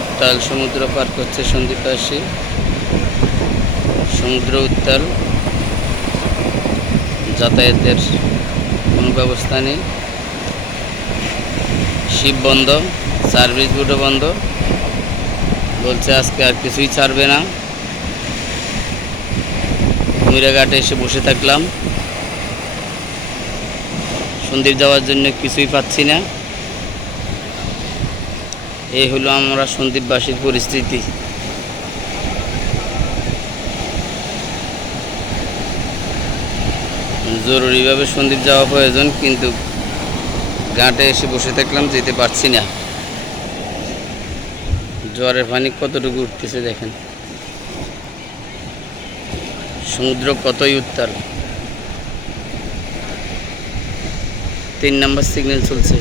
উত্তাল সমুদ্র পার করছে সন্দ্বীপবাসী। সমুদ্র উত্তাল, যাতায়াতের কোনো ব্যবস্থা নেই। শিপ বন্ধ, সার্ভিস বোটও বন্ধ। বলছে আজকে আর কিছুই ছাড়বে না। কুমিরাঘাটে এসে বসে থাকলাম, সন্দ্বীপ যাওয়ার জন্য কিছুই পাচ্ছি না। এই হলো আমরা সন্দ্বীপবাসীর পরিস্থিতি। জরুরিভাবে সন্দ্বীপ যাওয়া প্রয়োজন, কিন্তু ঘাটে এসে বসে থাকলাম, যেতে পারছি না। জোয়ারের পানি কতটুকু উঠতেছে দেখেন, সমুদ্র কতই উত্তাল। 3 নম্বর সিগন্যাল চলছে।